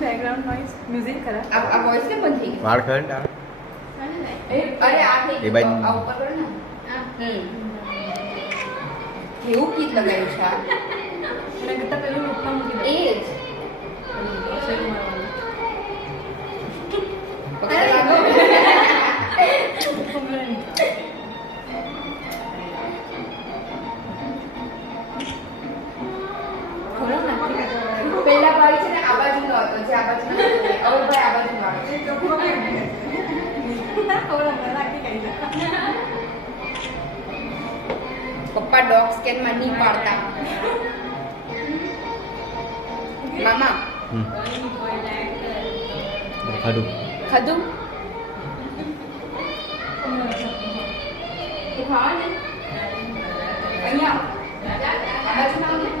Background noise music કરા આ આ વોઇસ કેમ બંધ થઈ વાળ ખરે ને તારા? ગયો અરે આ થઈ એ ગયું બાજુ. આ ઉપર કરો ને હમ કેવું ગીત લગાવ્યું છે આ એના કરતાં પેલું ઉપર મૂકી દે એ જ શેર મારવાનું. પેલા ભાઈ છે ને આ બાજુ નો હતો જે આ બાજુ નો હવે ભાઈ આ બાજુ નો આવ્યો પપ્પા ડોગ સ્કેનમાં નહીં પાડતા. મામા. ખાધું? ખાધું? અહીંયા. આ બાજુ